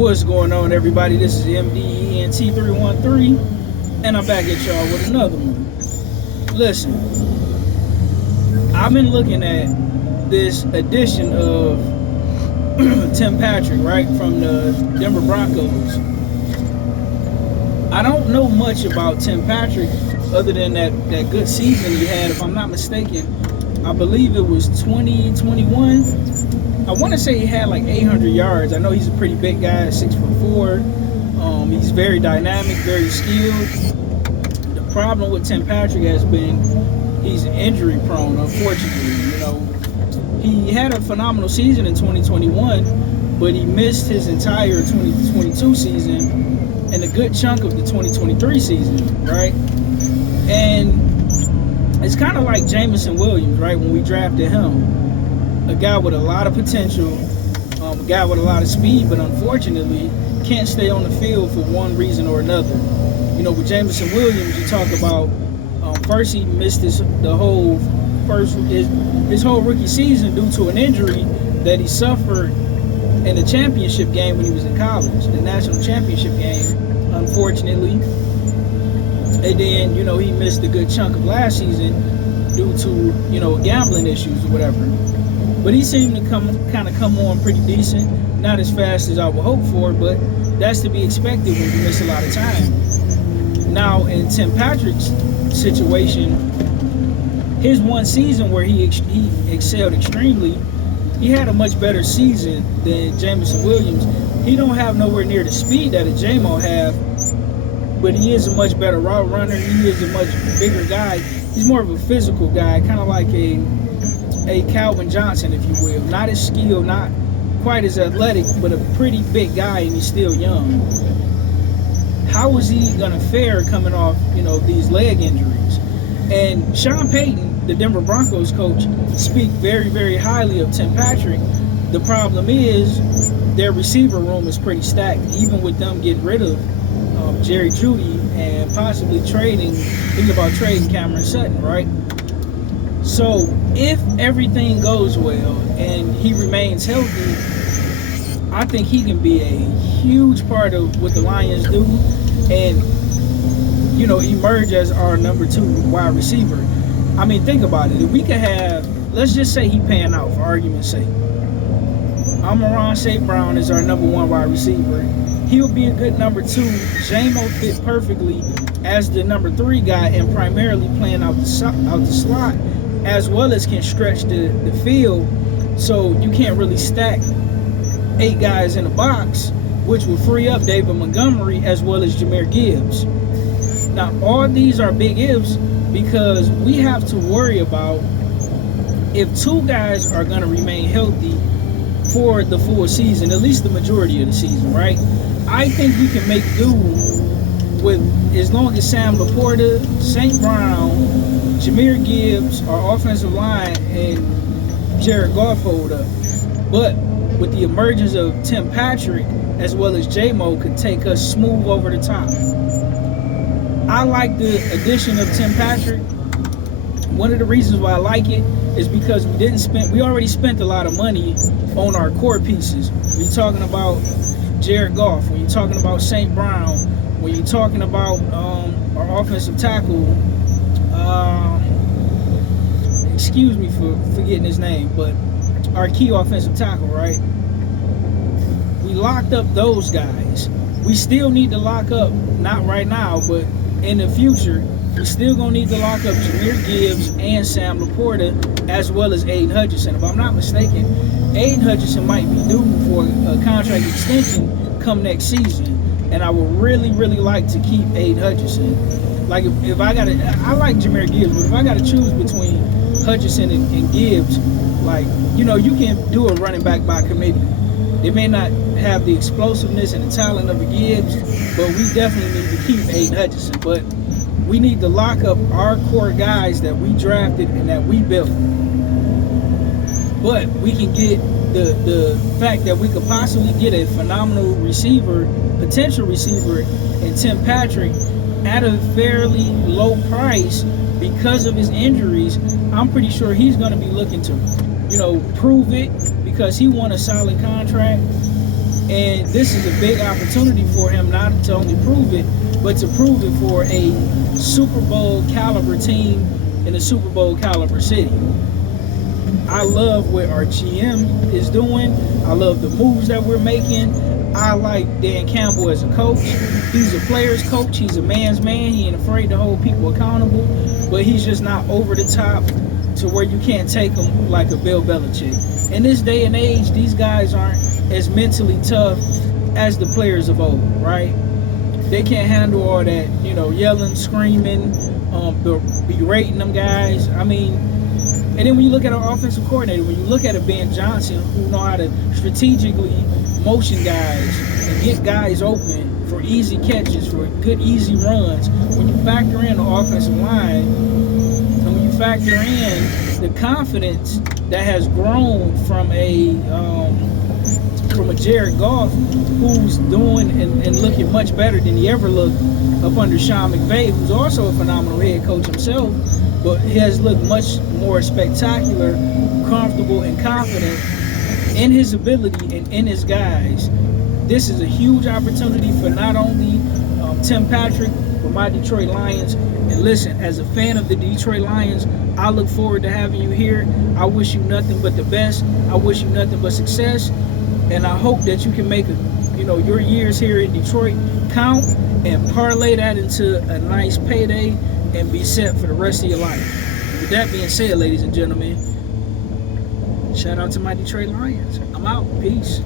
What's going on, everybody? This is MDENT313, and I'm back at y'all with another one. Listen, I've been looking at this edition of Tim Patrick, right, from the Denver Broncos. I don't know much about Tim Patrick other than that good season he had. If I'm not mistaken, I believe it was 2021. I want to say he had like 800 yards. I know he's a pretty big guy, 6'4". He's very dynamic, very skilled. The problem with Tim Patrick has been he's injury prone, unfortunately. He had a phenomenal season in 2021, but he missed his entire 2022 season and a good chunk of the 2023 season, right? And it's kind of like Jameson Williams, right? When we drafted him. A guy with a lot of potential, a guy with a lot of speed, but unfortunately can't stay on the field for one reason or another. With Jameson Williams, you talk about first he missed his whole rookie season due to an injury that he suffered in the championship game when he was in college, the national championship game, unfortunately. And then he missed a good chunk of last season due to gambling issues or whatever. But he seemed to come on pretty decent. Not as fast as I would hope for, but that's to be expected when you miss a lot of time. Now, in Tim Patrick's situation, his one season where he excelled extremely, he had a much better season than Jameson Williams. He don't have nowhere near the speed that a J-Mo have, but he is a much better route runner. He is a much bigger guy. He's more of a physical guy, kind of like a Calvin Johnson, if you will. Not as skilled, not quite as athletic, but a pretty big guy, and he's still young. How is he going to fare coming off, these leg injuries? And Sean Payton, the Denver Broncos coach, speak very, very highly of Tim Patrick. The problem is their receiver room is pretty stacked, even with them getting rid of Jerry Jeudy and possibly thinking about trading Cameron Sutton, right? So if everything goes well and he remains healthy, I think he can be a huge part of what the Lions do and, emerge as our number 2 wide receiver. I mean, think about it. If we could have, let's just say he pan out for argument's sake. Amon-Ra St. Brown is our number 1 wide receiver. He'll be a good number 2. J-Mo fit perfectly as the number 3 guy and primarily playing out the slot, as well as can stretch the field, so you can't really stack 8 guys in a box, which will free up David Montgomery as well as Jahmyr Gibbs. Now, all these are big ifs because we have to worry about if 2 guys are going to remain healthy for the full season, at least the majority of the season, right? I think we can make do with, as long as Sam Laporta, St. Brown, Jahmyr Gibbs, our offensive line, and Jared Goff hold up. But with the emergence of Tim Patrick, as well as J-Mo, could take us smooth over the top. I like the addition of Tim Patrick. One of the reasons why I like it is because we already spent a lot of money on our core pieces. When you're talking about Jared Goff, when you're talking about St. Brown, when you're talking about our offensive tackle, excuse me for forgetting his name, but our key offensive tackle, right? We locked up those guys. We still need to lock up, not right now, but in the future, we still gonna need to lock up Jahmyr Gibbs and Sam Laporta, as well as Aiden Hutchinson. If I'm not mistaken, Aiden Hutchinson might be due for a contract extension come next season, and I would really, really like to keep Aiden Hutchinson. Like if I like Jahmyr Gibbs, but if I gotta choose between Hutchinson and Gibbs, you can do a running back by committee. They may not have the explosiveness and the talent of a Gibbs, but we definitely need to keep Aiden Hutchinson. But we need to lock up our core guys that we drafted and that we built. But we can get the fact that we could possibly get a phenomenal potential receiver in Tim Patrick at a fairly low price because of his injuries. I'm pretty sure he's going to be looking to, prove it because he won a solid contract. And this is a big opportunity for him not to only prove it, but to prove it for a Super Bowl caliber team in a Super Bowl caliber city. I love what our GM is doing. I love the moves that we're making. I like Dan Campbell as a coach. He's a player's coach. He's a man's man. He ain't afraid to hold people accountable, but he's just not over the top to where you can't take him like a Bill Belichick. In this day and age, these guys aren't as mentally tough as the players of old, right? They can't handle all that, yelling, screaming, berating them guys. I mean, and then when you look at our offensive coordinator, when you look at a Ben Johnson who know how to strategically motion guys and get guys open for easy catches, for good easy runs, when you factor in the offensive line, and when you factor in the confidence that has grown from a Jared Goff, who's doing and looking much better than he ever looked up under Sean McVay, who's also a phenomenal head coach himself, but he has looked much more spectacular, comfortable, and confident in his ability and in his guys. This is a huge opportunity for not only Tim Patrick, but my Detroit Lions. And listen, as a fan of the Detroit Lions, I look forward to having you here. I wish you nothing but the best. I wish you nothing but success. And I hope that you can make your years here in Detroit count and parlay that into a nice payday and be set for the rest of your life. With that being said, ladies and gentlemen, shout out to my Detroit Lions. I'm out. Peace.